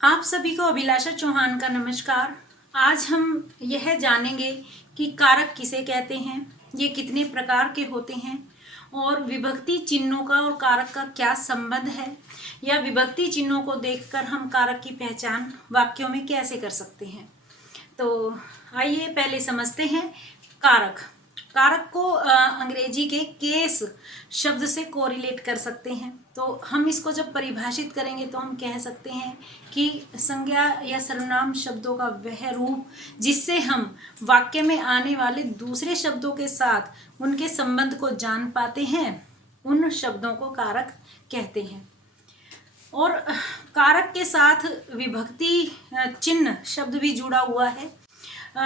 आप सभी को अभिलाषा चौहान का नमस्कार। आज हम यह जानेंगे कि कारक किसे कहते हैं, ये कितने प्रकार के होते हैं और विभक्ति चिन्हों का और कारक का क्या संबंध है, या विभक्ति चिन्हों को देखकर हम कारक की पहचान वाक्यों में कैसे कर सकते हैं। तो आइए पहले समझते हैं कारक। कारक को अंग्रेजी के केस शब्द से कोरिलेट कर सकते हैं। तो हम इसको जब परिभाषित करेंगे तो हम कह सकते हैं कि संज्ञा या सर्वनाम शब्दों का वह रूप जिससे हम वाक्य में आने वाले दूसरे शब्दों के साथ उनके संबंध को जान पाते हैं, उन शब्दों को कारक कहते हैं। और कारक के साथ विभक्ति चिन्ह शब्द भी जुड़ा हुआ है।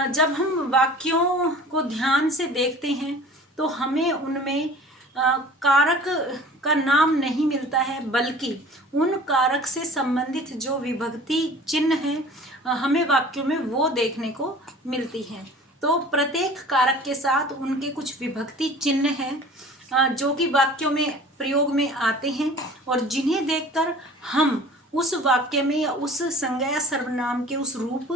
जब हम वाक्यों को ध्यान से देखते हैं तो हमें उनमें कारक का नाम नहीं मिलता है, बल्कि उन कारक से संबंधित जो विभक्ति चिन्ह हैं हमें वाक्यों में वो देखने को मिलती हैं। तो प्रत्येक कारक के साथ उनके कुछ विभक्ति चिन्ह हैं जो कि वाक्यों में प्रयोग में आते हैं और जिन्हें देखकर हम उस वाक्य में या उस संज्ञा या सर्वनाम के उस रूप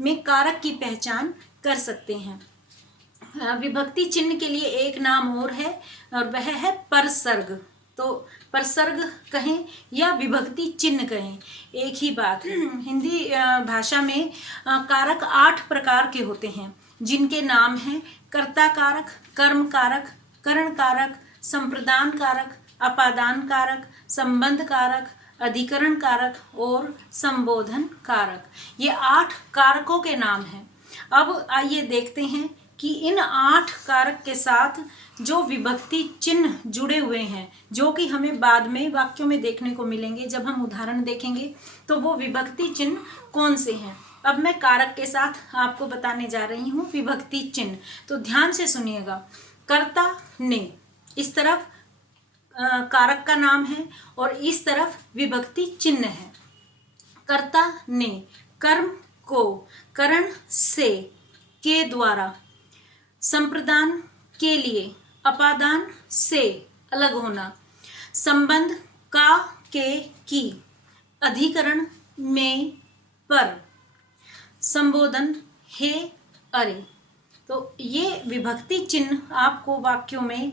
में कारक की पहचान कर सकते हैं। विभक्ति चिन्ह के लिए एक नाम और है और वह है परसर्ग। तो परसर्ग कहें या विभक्ति चिन्ह कहें, एक ही बात है। हिंदी भाषा में कारक 8 प्रकार के होते हैं, जिनके नाम हैं कर्ता कारक, कर्म कारक, करण कारक, संप्रदान कारक, अपादान कारक, संबंध कारक, अधिकरण कारक और संबोधन कारक। ये 8 कारकों के नाम हैं। अब आइए देखते हैं कि इन 8 कारक के साथ जो विभक्ति चिन्ह जुड़े हुए हैं, जो कि हमें बाद में वाक्यों में देखने को मिलेंगे जब हम उदाहरण देखेंगे, तो वो विभक्ति चिन्ह कौन से हैं। अब मैं कारक के साथ आपको बताने जा रही हूँ विभक्ति चिन्ह, तो ध्यान से सुनिएगा। कर्ता ने, इस तरफ कारक का नाम है और इस तरफ विभक्ति चिन्ह है। कर्ता ने, कर्म को, करण से, के द्वारा, संप्रदान के लिए, अपादान से अलग होना, संबंध का, के, की, अधिकरण में, पर, संबोधन हे, अरे। तो ये विभक्ति चिन्ह आपको वाक्यों में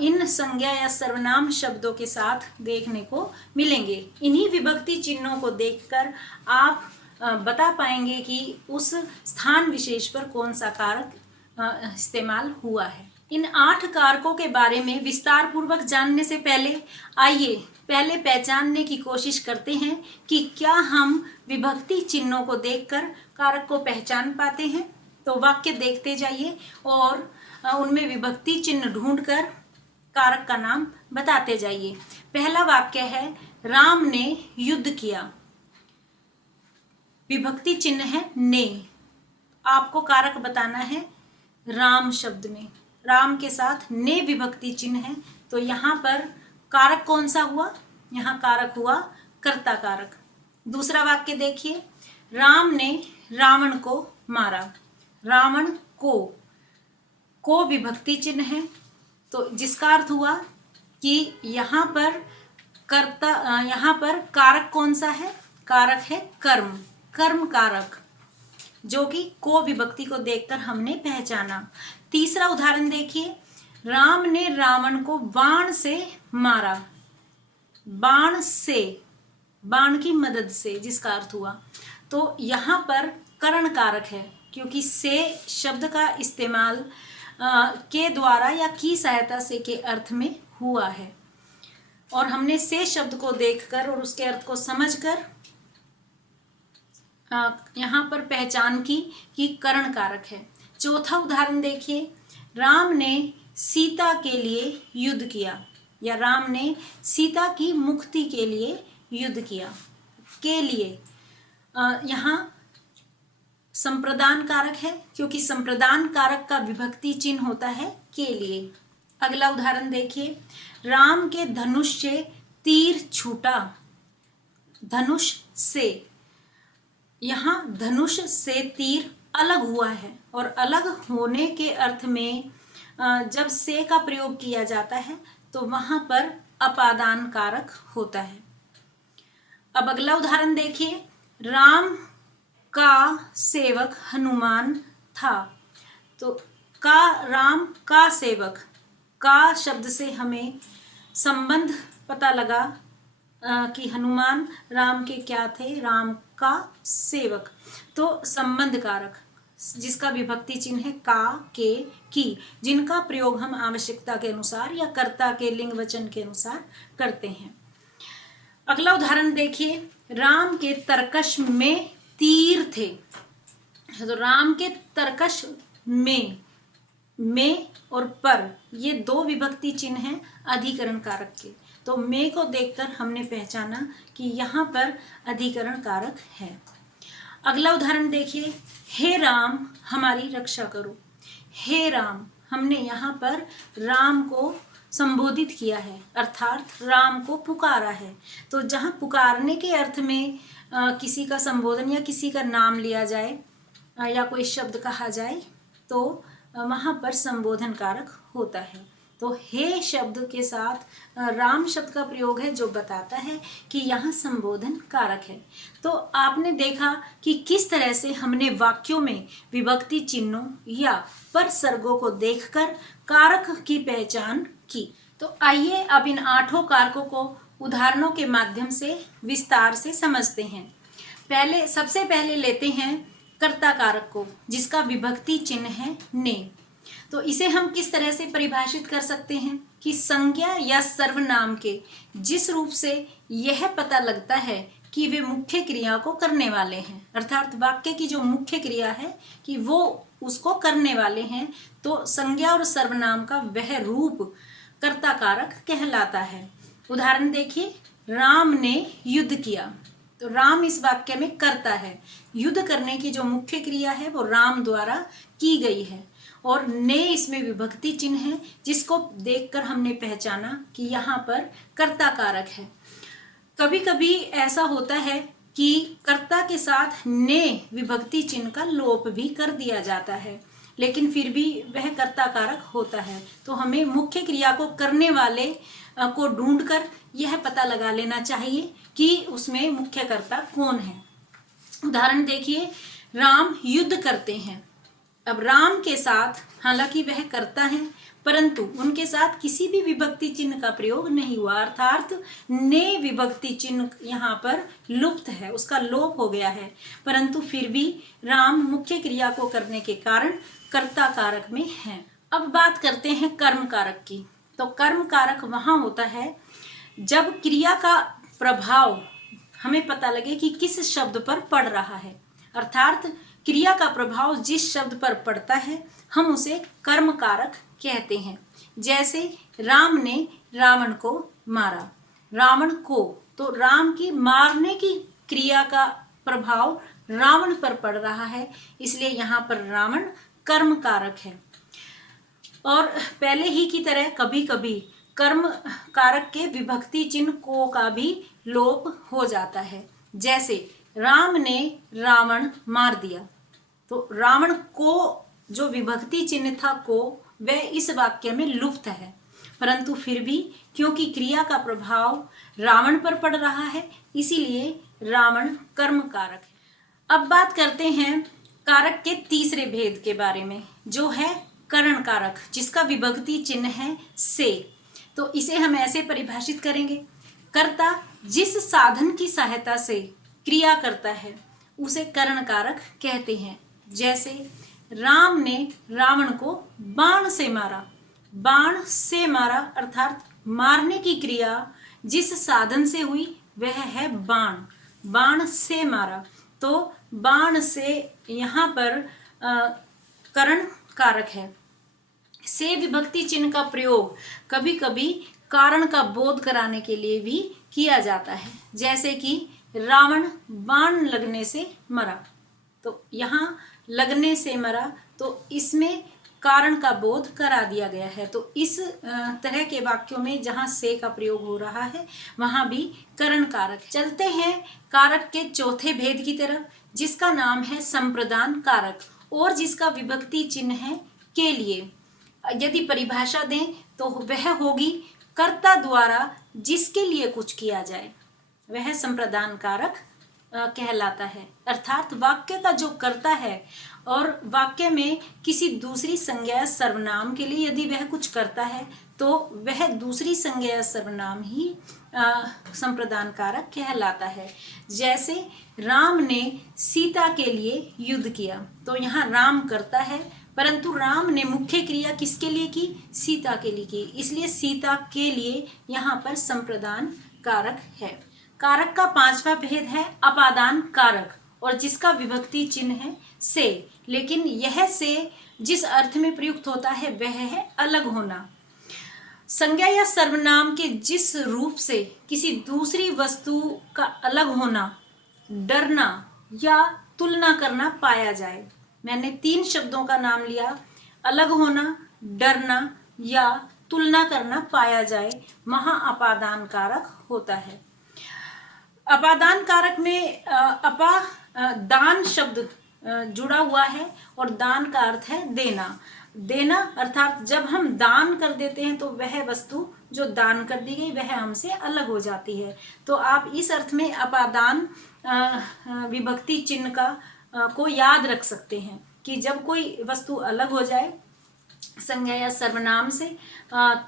इन संज्ञा या सर्वनाम शब्दों के साथ देखने को मिलेंगे। इन्हीं विभक्ति चिन्हों को देखकर आप बता पाएंगे कि उस स्थान विशेष पर कौन सा कारक इस्तेमाल हुआ है। इन 8 कारकों के बारे में विस्तार पूर्वक जानने से पहले आइए पहले पहचानने की कोशिश करते हैं कि क्या हम विभक्ति चिन्हों को देखकर कारक को पहचान पाते हैं। तो वाक्य देखते जाइए और उनमें विभक्ति चिन्ह ढूंढकर कारक का नाम बताते जाइए। पहला वाक्य है, राम ने युद्ध किया। विभक्ति चिन्ह है ने। आपको कारक बताना है राम शब्द में, राम के साथ ने विभक्ति चिन्ह है। तो यहाँ पर कारक कौन सा हुआ, यहाँ कारक हुआ कर्ता कारक। दूसरा वाक्य देखिए, राम ने रावण को मारा। रावण को विभक्ति चिन्ह है, तो जिसका अर्थ हुआ कि यहाँ पर कारक कौन सा है, कारक है कर्म, कर्म कारक, जो कि को विभक्ति को देखकर हमने पहचाना। तीसरा उदाहरण देखिए, राम ने रावण को बाण से मारा। बाण से, बाण की मदद से, जिसका अर्थ हुआ। तो यहाँ पर करण कारक है, क्योंकि से शब्द का इस्तेमाल के द्वारा या की सहायता से के अर्थ में हुआ है, और हमने से शब्द को देखकर और उसके अर्थ को समझकर यहाँ पर पहचान की कि करण कारक है। चौथा उदाहरण देखिए, राम ने सीता के लिए युद्ध किया, या राम ने सीता की मुक्ति के लिए युद्ध किया। के लिए यहाँ संप्रदान कारक है, क्योंकि संप्रदान कारक का विभक्ति चिन्ह होता है के लिए। अगला उदाहरण देखिए, राम के धनुष से तीर छूटा। धनुष से, यहाँ धनुष से तीर अलग हुआ है, और अलग होने के अर्थ में जब से का प्रयोग किया जाता है तो वहाँ पर अपादान कारक होता है। अब अगला उदाहरण देखिए, राम का सेवक हनुमान था। तो का, राम का सेवक, का शब्द से हमें संबंध पता लगा कि हनुमान राम के क्या थे, राम का सेवक। तो संबंध कारक जिसका विभक्ति चिन्ह है का, के, की, जिनका प्रयोग हम आवश्यकता के अनुसार या कर्ता के लिंग वचन के अनुसार करते हैं। अगला उदाहरण देखिए, राम के तरकश में तीर थे। तो राम के तरकश में और पर, ये दो विभक्ति चिन्ह हैं अधिकरण कारक के। तो में को देखकर हमने पहचाना कि यहाँ पर अधिकरण कारक है। अगला उदाहरण देखिए, हे राम हमारी रक्षा करो। हे राम, हमने यहाँ पर राम को संबोधित किया है, अर्थात राम को पुकारा है। तो जहाँ पुकारने के अर्थ में किसी का संबोधन या किसी का नाम लिया जाए या कोई शब्द कहा जाए तो वहाँ पर संबोधन कारक होता है। तो हे शब्द के साथ राम शब्द का प्रयोग है जो बताता है कि यहाँ संबोधन कारक है। तो आपने देखा कि किस तरह से हमने वाक्यों में विभक्ति चिन्हों या परसर्गों को देखकर कारक की पहचान की। तो आइए अब इन 8 कारकों को उदाहरणों के माध्यम से विस्तार से समझते हैं। सबसे पहले लेते हैं कर्ता कारक को, जिसका विभक्ति चिन्ह है ने। तो इसे हम किस तरह से परिभाषित कर सकते हैं कि संज्ञा या सर्वनाम के जिस रूप से यह पता लगता है कि वे मुख्य क्रिया को करने वाले हैं, अर्थात वाक्य की जो मुख्य क्रिया है कि वो उसको करने वाले हैं, तो संज्ञा और सर्वनाम का वह रूप कर्ता कारक कहलाता है। उदाहरण देखिए, राम ने युद्ध किया। तो राम इस वाक्य में कर्ता है, युद्ध करने की जो मुख्य क्रिया है वो राम द्वारा की गई है, और ने इसमें विभक्ति चिन्ह है जिसको देखकर हमने पहचाना कि यहाँ पर कर्ता कारक है। कभी कभी ऐसा होता है कि कर्ता के साथ ने विभक्ति चिन्ह का लोप भी कर दिया जाता है, लेकिन फिर भी वह कर्ता कारक होता है। तो हमें मुख्य क्रिया को करने वाले को ढूंढकर यह पता लगा लेना चाहिए कि उसमें मुख्य कर्ता कौन है। उदाहरण देखिए, राम युद्ध करते हैं। अब राम के साथ हालांकि वह कर्ता है, परंतु उनके साथ किसी भी विभक्ति चिन्ह का प्रयोग नहीं हुआ, अर्थात ने विभक्ति चिन्ह यहाँ पर लुप्त है, उसका लोप हो गया है, परंतु फिर भी राम मुख्य क्रिया को करने के कारण कर्ता कारक में है। अब बात करते हैं कर्म कारक की। तो कर्म कारक वहाँ होता है जब क्रिया का प्रभाव हमें पता लगे कि किस शब्द पर पड़ रहा है, अर्थात क्रिया का प्रभाव जिस शब्द पर पड़ता है हम उसे कर्म कारक कहते हैं। जैसे राम ने रावण को मारा। रावण को, तो राम की मारने की क्रिया का प्रभाव रावण पर पड़ रहा है, इसलिए यहाँ पर रावण कर्म कारक है। और पहले ही की तरह कभी कभी कर्म कारक के विभक्ति चिन्ह को का भी लोप हो जाता है। जैसे राम ने रावण मार दिया। तो रावण को जो विभक्ति चिन्ह था को, वह इस वाक्य में लुप्त है, परंतु फिर भी क्योंकि क्रिया का प्रभाव रावण पर पड़ रहा है इसीलिए रावण कर्म कारक है। अब बात करते हैं कारक के तीसरे भेद के बारे में, जो है करण कारक, जिसका विभक्ति चिन्ह है से। तो इसे हम ऐसे परिभाषित करेंगे, कर्ता जिस साधन की सहायता से क्रिया करता है उसे करण कारक कहते हैं। जैसे राम ने रावण को बाण से मारा। बाण से मारा अर्थात मारने की क्रिया जिस साधन से हुई वह है बाण। बाण से मारा, तो बाण से यहाँ पर करण कारक है। से विभक्ति चिन्ह का प्रयोग कभी कभी कारण का बोध कराने के लिए भी किया जाता है। जैसे कि रावण बाण लगने से मरा, तो यहाँ लगने से मरा, तो इसमें कारण का बोध करा दिया गया है। तो इस तरह के वाक्यों में जहाँ से का प्रयोग हो रहा है वहाँ भी करण कारक। चलते हैं कारक के चौथे भेद की तरफ, जिसका नाम है संप्रदान कारक, और जिसका विभक्ति चिन्ह है के लिए। यदि परिभाषा दें तो वह होगी कर्ता द्वारा जिसके लिए कुछ किया जाए, वह संप्रदान कारक कहलाता है। अर्थात वाक्य का जो कर्ता है और वाक्य में किसी दूसरी संज्ञा या सर्वनाम के लिए यदि वह कुछ करता है तो वह दूसरी संज्ञा या सर्वनाम ही संप्रदान कारक कहलाता है। जैसे राम ने सीता के लिए युद्ध किया, तो यहाँ राम करता है, परंतु राम ने मुख्य क्रिया किसके लिए की? सीता के लिए की, इसलिए सीता के लिए यहाँ पर संप्रदान कारक है। कारक का पांचवा भेद है अपादान कारक, और जिसका विभक्ति चिन्ह है से, लेकिन यह से जिस अर्थ में प्रयुक्त होता है वह है अलग होना। संज्ञा या सर्वनाम के जिस रूप से किसी दूसरी वस्तु का अलग होना, डरना या तुलना करना पाया जाए। मैंने 3 शब्दों का नाम लिया, अलग होना, डरना या तुलना करना पाया जाए, वहां अपादान कारक होता है। अपादान कारक में दान शब्द जुड़ा हुआ है, और दान का अर्थ है देना। देना अर्थात जब हम दान कर देते हैं तो वह वस्तु जो दान कर दी गई वह हमसे अलग हो जाती है। तो आप इस अर्थ में अपादान विभक्ति चिन्ह का को याद रख सकते हैं कि जब कोई वस्तु अलग हो जाए संज्ञा या सर्वनाम से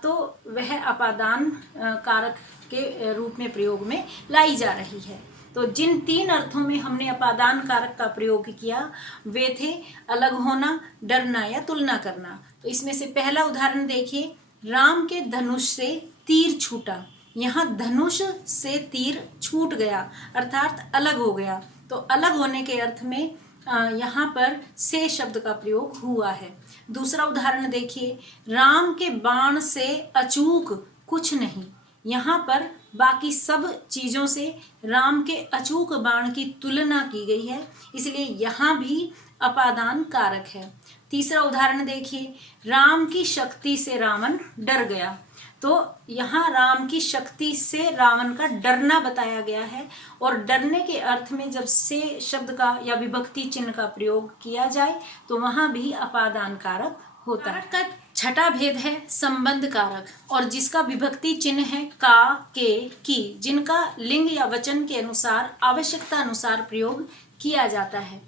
तो वह अपादान कारक के रूप में प्रयोग में लाई जा रही है। तो जिन 3 अर्थों में हमने अपादान कारक का प्रयोग किया वे थे अलग होना, डरना या तुलना करना। तो इसमें से पहला उदाहरण देखिए, राम के धनुष से तीर छूटा। यहाँ धनुष से तीर छूट गया अर्थात अलग हो गया, तो अलग होने के अर्थ में यहाँ पर से शब्द का प्रयोग हुआ है। दूसरा उदाहरण देखिए, राम के बाण से अचूक कुछ नहीं। यहाँ पर बाकी सब चीजों से राम के अचूक बाण की तुलना की गई है, इसलिए यहाँ भी अपादान कारक है। तीसरा उदाहरण देखिए, राम की शक्ति से रावण डर गया। तो यहाँ राम की शक्ति से रावण का डरना बताया गया है, और डरने के अर्थ में जब से शब्द का या विभक्ति चिन्ह का प्रयोग किया जाए तो वहां भी अपादान कारक होता है। कारक का छठा भेद है संबंध कारक, और जिसका विभक्ति चिन्ह है का, के, की, जिनका लिंग या वचन के अनुसार आवश्यकता अनुसार प्रयोग किया जाता है।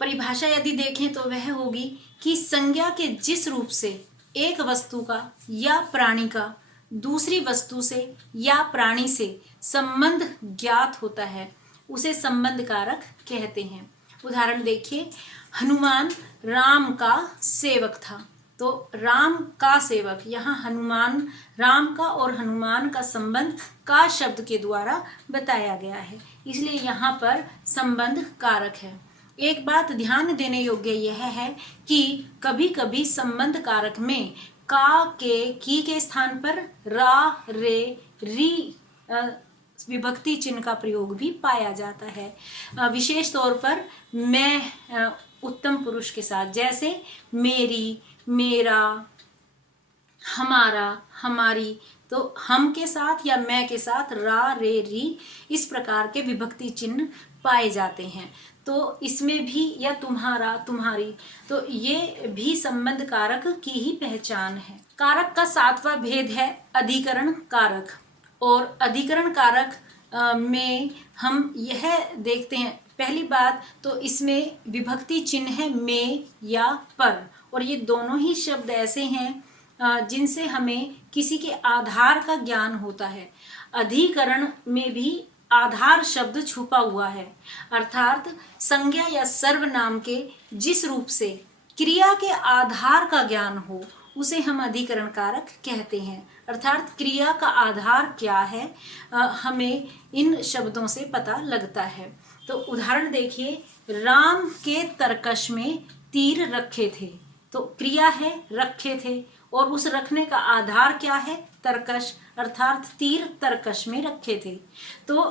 परिभाषा यदि देखें तो वह होगी कि संज्ञा के जिस रूप से एक वस्तु का या प्राणी का दूसरी वस्तु से या प्राणी से संबंध ज्ञात होता है उसे संबंध कारक कहते हैं। उदाहरण देखिए, हनुमान राम का सेवक था। तो राम का सेवक, यहाँ हनुमान, राम का और हनुमान का संबंध का शब्द के द्वारा बताया गया है, इसलिए यहाँ पर संबंध कारक है। एक बात ध्यान देने योग्य यह है कि कभी कभी संबंध कारक में का, के, की के स्थान पर रा, रे, री विभक्ति चिन्ह का प्रयोग भी पाया जाता है। विशेष तौर पर मैं उत्तम पुरुष के साथ, जैसे मेरी, मेरा, हमारा, हमारी, तो हम के साथ या मैं के साथ रा, रे, री इस प्रकार के विभक्ति चिन्ह पाए जाते हैं। तो इसमें भी, या तुम्हारा, तुम्हारी, तो ये भी संबंध कारक की ही पहचान है। कारक का 7वां भेद है अधिकरण कारक, और अधिकरण कारक में हम यह देखते हैं, पहली बात तो इसमें विभक्ति चिन्ह है में या पर, और ये दोनों ही शब्द ऐसे हैं जिनसे हमें किसी के आधार का ज्ञान होता है। अधिकरण में भी आधार शब्द छुपा हुआ है, अर्थात संज्ञा या सर्वनाम के जिस रूप से क्रिया के आधार का ज्ञान हो उसे हम अधिकरण कारक कहते हैं। अर्थात क्रिया का आधार क्या है हमें इन शब्दों से पता लगता है। तो उदाहरण देखिए, राम के तरकश में तीर रखे थे। तो क्रिया है रखे थे, और उस रखने का आधार क्या है? तरकश, अर्थात तीर तरकश में रखे थे। तो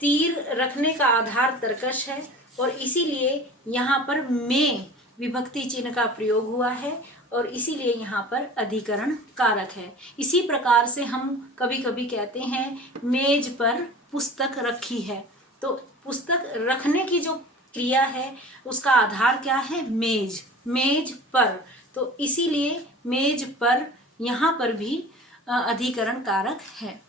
तीर रखने का आधार तरकश है, और इसीलिए यहाँ पर में विभक्ति चिन्ह का प्रयोग हुआ है, और इसीलिए यहाँ पर अधिकरण कारक है। इसी प्रकार से हम कभी कभी कहते हैं मेज पर पुस्तक रखी है। तो पुस्तक रखने की जो क्रिया है उसका आधार क्या है? मेज, मेज पर। तो इसीलिए मेज पर यहाँ पर भी अधिकरण कारक है।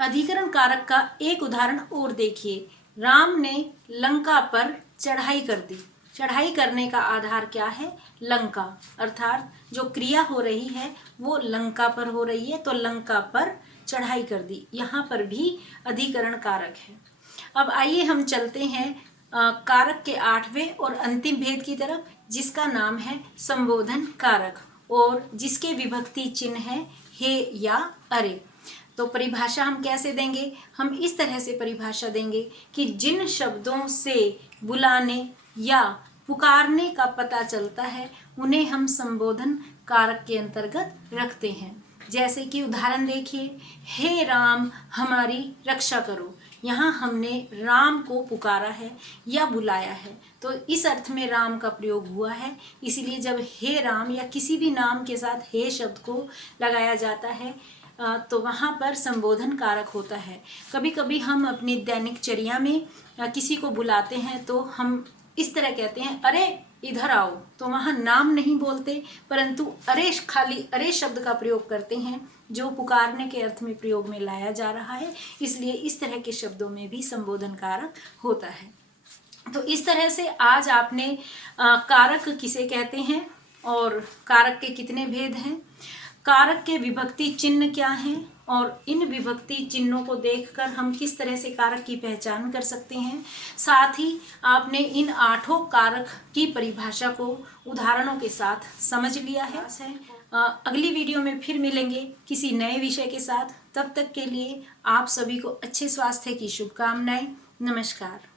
अधिकरण कारक का एक उदाहरण और देखिए, राम ने लंका पर चढ़ाई कर दी। चढ़ाई करने का आधार क्या है? लंका, अर्थात जो क्रिया हो रही है वो लंका पर हो रही है, तो लंका पर चढ़ाई कर दी। यहाँ पर भी अधिकरण कारक है। अब आइए हम चलते हैं कारक के 8वें और अंतिम भेद की तरफ, जिसका नाम है संबोधन कारक, और जिसके विभक्ति चिन्ह है हे या अरे। तो परिभाषा हम कैसे देंगे? हम इस तरह से परिभाषा देंगे कि जिन शब्दों से बुलाने या पुकारने का पता चलता है उन्हें हम संबोधन कारक के अंतर्गत रखते हैं। जैसे कि उदाहरण देखिए, हे राम हमारी रक्षा करो। यहाँ हमने राम को पुकारा है या बुलाया है, तो इस अर्थ में राम का प्रयोग हुआ है। इसलिए जब हे राम या किसी भी नाम के साथ हे शब्द को लगाया जाता है तो वहाँ पर संबोधन कारक होता है। कभी कभी हम अपनी दैनिक चर्या में किसी को बुलाते हैं तो हम इस तरह कहते हैं, अरे इधर आओ, तो वहाँ नाम नहीं बोलते, परंतु अरे, खाली अरे शब्द का प्रयोग करते हैं, जो पुकारने के अर्थ में प्रयोग में लाया जा रहा है। इसलिए इस तरह के शब्दों में भी संबोधन कारक होता है। तो इस तरह से आज आपने कारक किसे कहते हैं और कारक के कितने भेद हैं, कारक के विभक्ति चिन्ह क्या हैं, और इन विभक्ति चिन्हों को देखकर हम किस तरह से कारक की पहचान कर सकते हैं। साथ ही आपने इन 8 कारक की परिभाषा को उदाहरणों के साथ समझ लिया है। अगली वीडियो में फिर मिलेंगे किसी नए विषय के साथ। तब तक के लिए आप सभी को अच्छे स्वास्थ्य की शुभकामनाएं। नमस्कार।